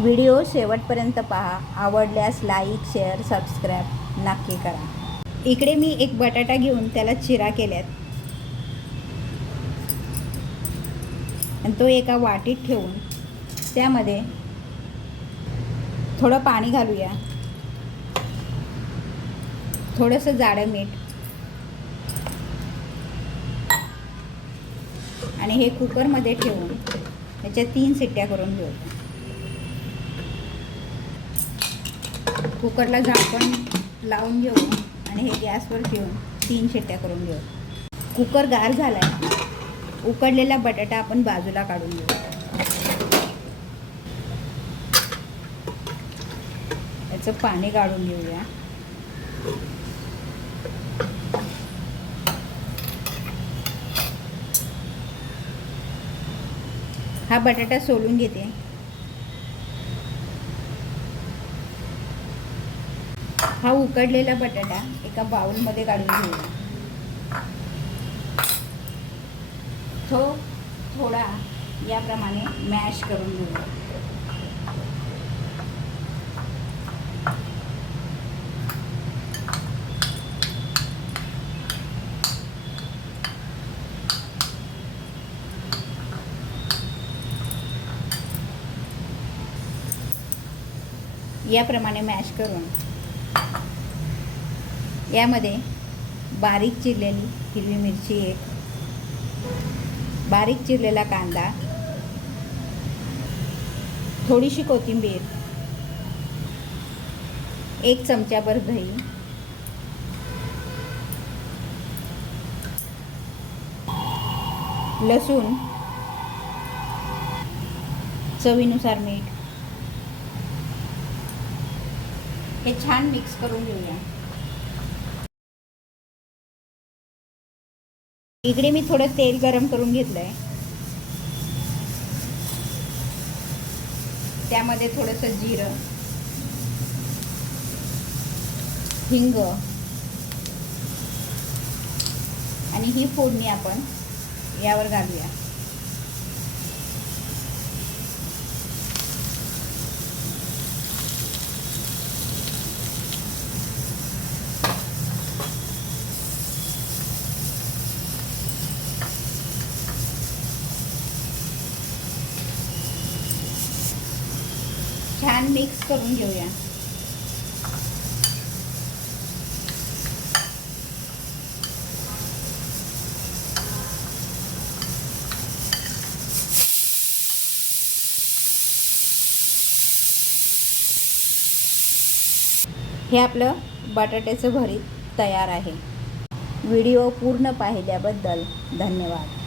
Video शेवटपर्यंत पहा. आवडल्यास लाईक, शेअर, सबस्क्राईब नक्की करा. इकडे मी एक बटाटा घेऊन त्याला चिरा केल्यात आणि तो एका वाटीत ठेवून त्यामध्ये थोडं पाणी घालूया, थोडंसं जाडं मीठ आणि हे कुकरमध्ये ठेवून त्याच्या 3 शिट्ट्या करून घेऊ. कुकरला झाकण लावून घेऊ आणि हे गॅसवर ठेवून 3 शिट्ट्या करून घेऊ. कुकर गार झालाय. उकडलेला बटाटा आपण बाजूला काढून घेऊ. याचं पाणी काढून घेऊया. हा बटाटा सोलून घेते. हा उकडलेला बटाटा एका बाउलमध्ये काढून घेऊया. तो थोडा याप्रमाणे मॅश करून घेऊया. याप्रमाणे मॅश करून यामध्ये बारीक चिरलेली हिरवी मिरची एक, बारीक चिरलेला कांदा, थोडीशी कोथिंबीर, 1 चमचाभर दही, लसूण, चवीनुसार मीठ हे छान मिक्स करून घेऊया. इकडे मी थोडं तेल गरम करून घेतलंय. त्यामध्ये थोडंसं जिरं, हिंग आणि ही फोडणी आपण यावर घालूया. छान मिक्स करून घेऊया. हे आपलं बटाट्याचं भरीत तयार आहे. व्हिडिओ पूर्ण पाहिल्याबद्दल धन्यवाद.